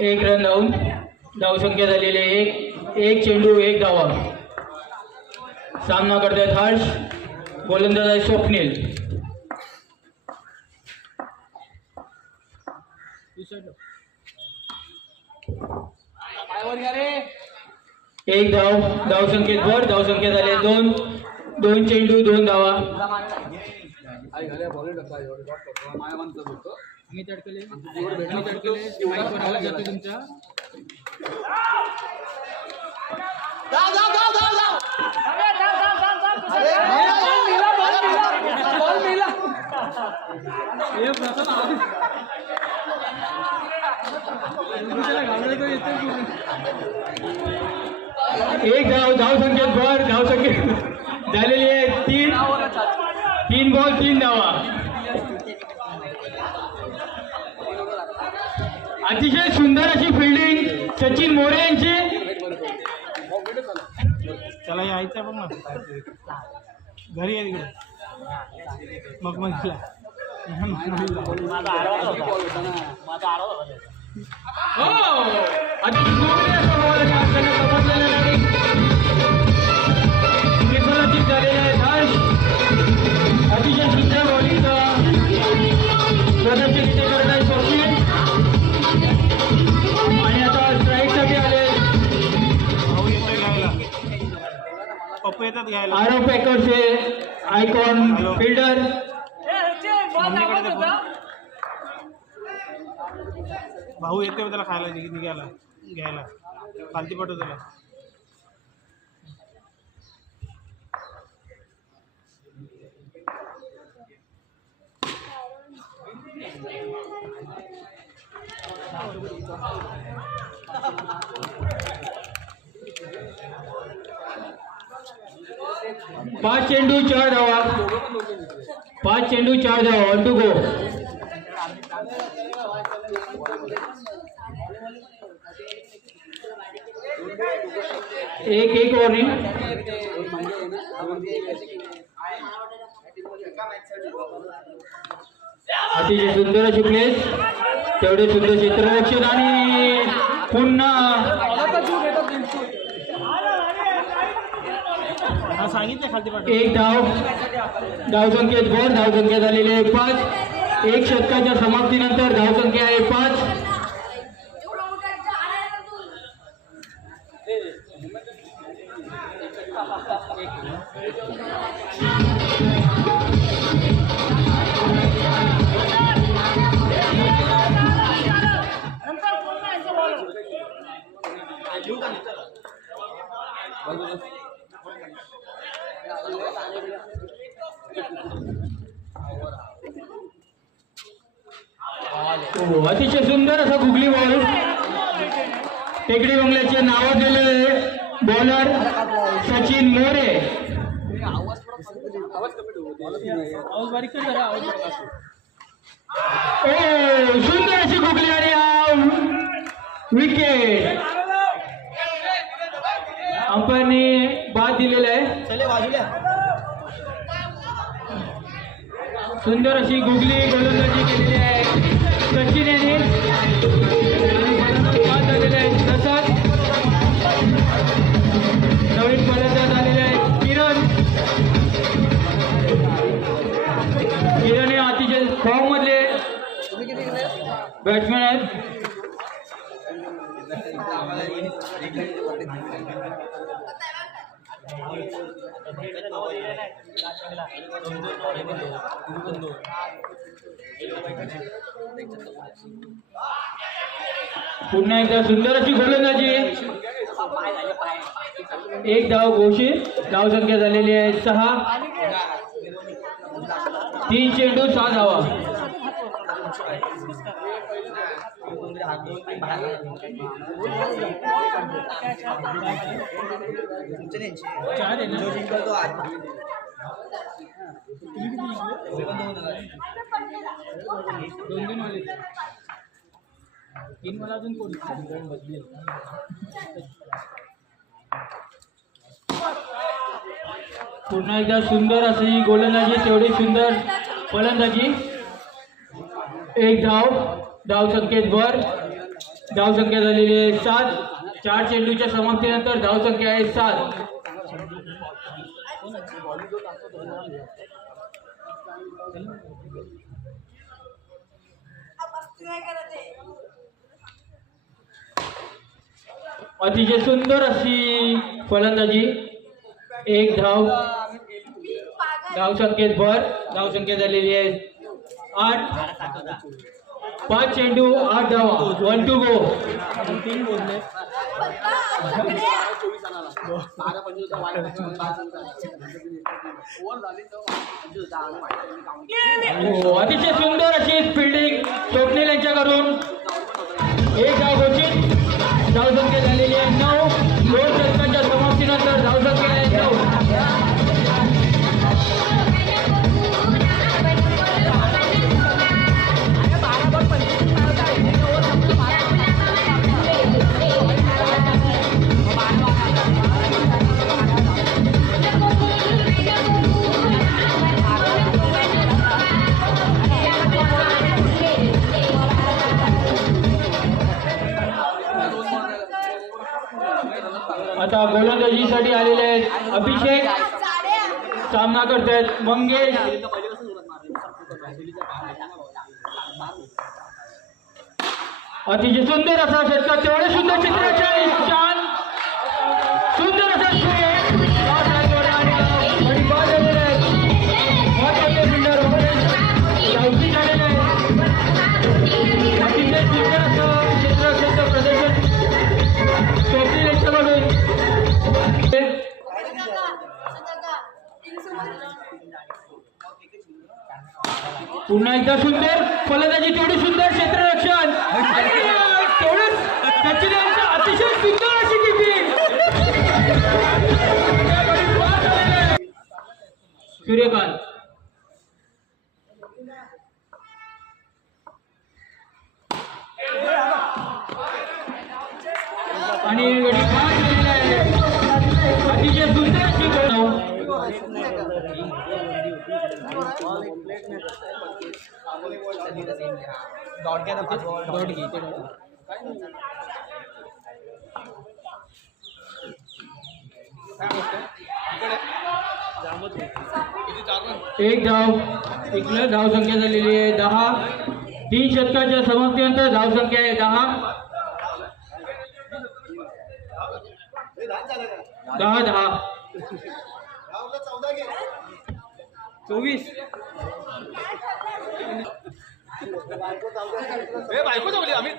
एक रन धावून धावसंख्या झालेली आहे एक चेंडू एक धावा. सामना करतायत हर्ष, गोलंदाज आहे स्वप्नील. एक धावसंख्येत भर. धावसंख्या झाले दोन चेंडू 2 धावा. एक धावसंख्येत भर. धावसंख्येत झालेली आहे 3 बॉल 3 धावा. अतिशय सुंदर अशी फिल्डिंग सचिन मोरे यांची. त्याला यायचं पण ना घरी आहे तिकडे मग अतिशय सुंदर बॉलिंगचा प्रदर्शन इथे करत आहे स्वप्नील. आणि आता स्ट्राईकसाठी आले पप्पू येतात घ्यायला. आरव पॅकर्सचे आयकॉन फिल्डर. भाऊ येते त्याला खायला निघायला घ्यायला खालती पटव त्याला. पाच चेंडू 4 धावा. 1 टू गो. एक वॉर्निंग. अतिशय सुंदर अशी प्लेस, तेवढे सुंदर क्षेत्ररक्षण आणि पुन्हा सांगितलं खालती एक धावसंख्येत भर. धावसंख्या झालेली आहे 5. 1 षटकाच्या समाप्तीनंतर धावसंख्या आहे 5. अतिशय सुंदर असा गुगली बॉल. टेकडी बंगल्याचे नाव दिलेले बॉलर सचिन मोरे. सुंदर अशी गुगली आणि विकेट. अंपायरने बाद दिलेला आहे. सुंदर अशी गुगली गोलंदाजी केलेली आहे सचिन यांनी. बाद झालेले आहे. तसंच नवीन फलंदाज आलेले आहे किरण हे अतिशय फॉर्म मधले बॅट्समॅन आहेत. पुन्हा एकदा सुंदर अशी गोलंदाजी. 1 धाव घोषित. धावसंख्या झालेली आहे 6. 3 चेंडू 6 धावा. पुन्हा एकदा सुंदर अशी गोलंदाजी, तेवढी सुंदर फलंदाजी. एक धाव संख्येत वर. धाव संख्या झालेली आहे 7. 4 चेंडूच्या समाप्तीनंतर धाव संख्या आहे 7. अतिशय सुंदर अशी फलंदाजी. एक धाव संख्येत भर. धाव संख्या झालेली आहे 8. 5 चेंडू 8 धावा. 1 to go. अतिशय सुंदर अशी फिल्डिंग स्वप्नील यांच्याकडून. एक धाव घोषित. धाव संख्या झालेली आहे 9. 2 षटकांच्या समाप्तीनंतर धाव संख्या आहे 9. आता गोलंदाजीसाठी आलेले आहेत अभिषेक. सामना करतायत मंगेश. अतिशय सुंदर असा षटकार. तेवढे सुंदर चित्राचे छान सुंदर असा अतिशय सुंदर असं चित्रक्षेत्र प्रदर्शन स्वप्नील यांच्याकडून. पुन्हा एकदा सुंदर फलंदाजी, तेवढी सुंदर क्षेत्ररक्षण, तेवढंच सचिन अतिशय सुंदर अशी किपिंग. सूर्यकांत आणि अतिशय सुंदर अशी एक धाव. इकडे धाव संख्या झालेली आहे 10. 3 षटकाच्या समाप्तीनंतर धाव संख्या आहे 10. 10. 24. बायको चावली आम्ही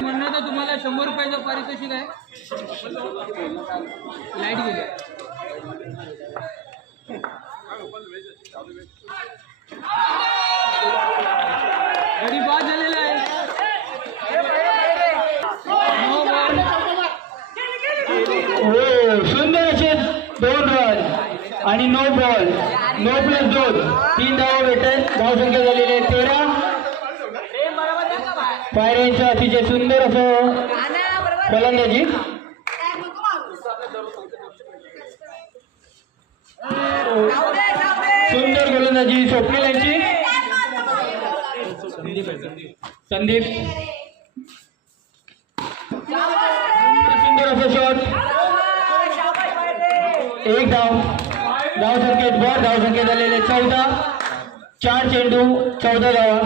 म्हणणं तर तुम्हाला 100 रुपयाचं पारितोषिक आहे. लाईट गेली. गडी बाद झालेला आहे. सुंदर असे 2 रन आणि 9 बॉल. 9 + 2 3 धावा भेटत. धाव संख्या झालेली आहे 13. पायऱ्यांचं अतिशय सुंदर असं फलंदाजी. सुंदर गोलंदाजी स्वप्नील यांची. संदीप सुंदर असं शॉट. एक धाव. धाव संख्येत वर. धाव संख्या झालेले 14. 4 चेंडू 14 धावा.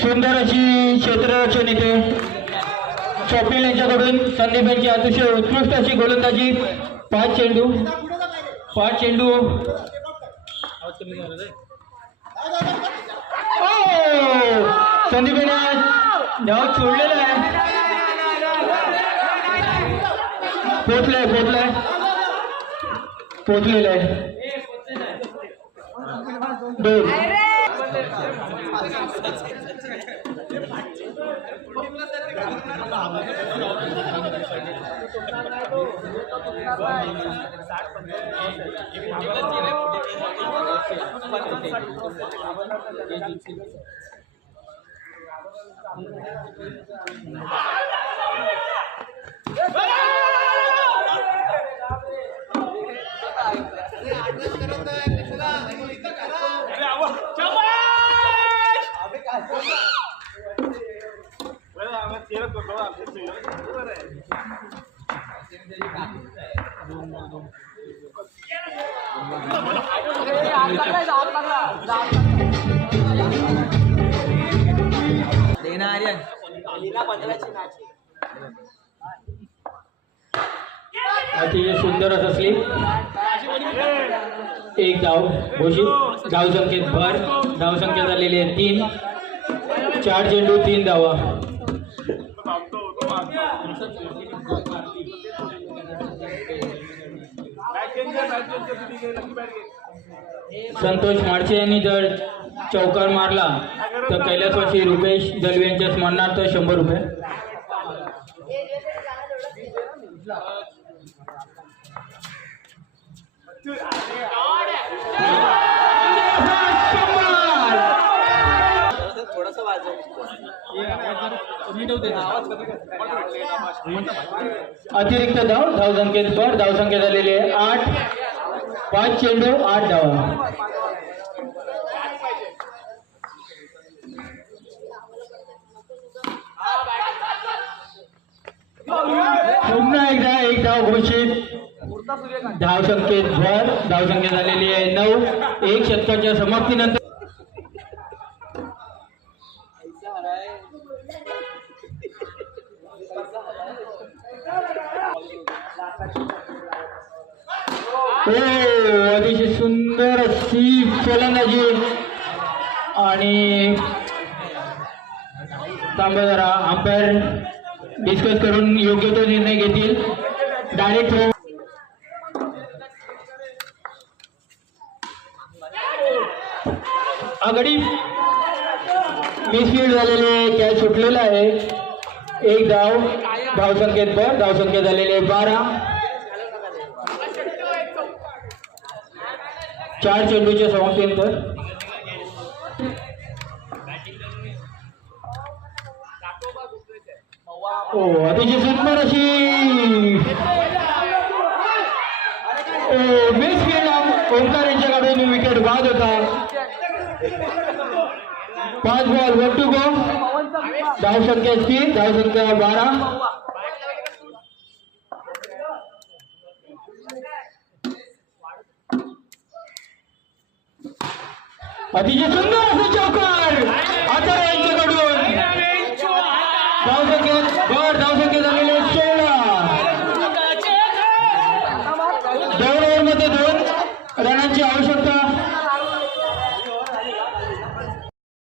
सुंदर अशी क्षेत्ररक्षण इथे स्वप्नील यांच्याकडून. संदीप यांची अतिशय उत्कृष्ट अशी गोलंदाजी. 5 चेंडू. संदीप यांनी धाव सोडलेला आहे. पोचलेला आहे 2. अतिशय सुंदर असं स्लिप. एक धाव घोषित. धाव संख्येत भर. धाव संख्या झालेली आहे 3. 4 चेंडू 3 धावा. संतोष माडसे यांनी जर चौकार मारला तर कैलासवासी रुपेश दलवे यांच्या स्मरणार्थ 100 रुपये. अतिरिक्त धाव. धाव संख्येत भर. धाव संख्या झालेली आहे 8. 5 चेंडू 8 धावा. पुन्हा एकदा एक धाव घोषित. धाव संख्येत भर. धाव संख्या झालेली आहे 9. 1 षटकाच्या समाप्तीनंतर अतिशय सुंदर अशी फलंदाजी. आणि थांबा जरा, अंपायर डिस्कस करून योग्य तो निर्णय घेतील. Direct throw. आघाडी मिसफील्ड झालेले कॅच सुटलेला आहे. एक धाव. धाव संख्येत भर. धाव संख्या झालेले 12. 4 चेंडूच्या समाप्तीनंतर अतिशय सुंदर अशी मिसफील्ड. ओंकार यांच्याकडून विकेट बाद होता. 5 बॉल 1 to go. धाव संख्या 3. धाव संख्या 12. अतिशय सुंदर असे चौकार आता यांच्याकडून. धाव संख्या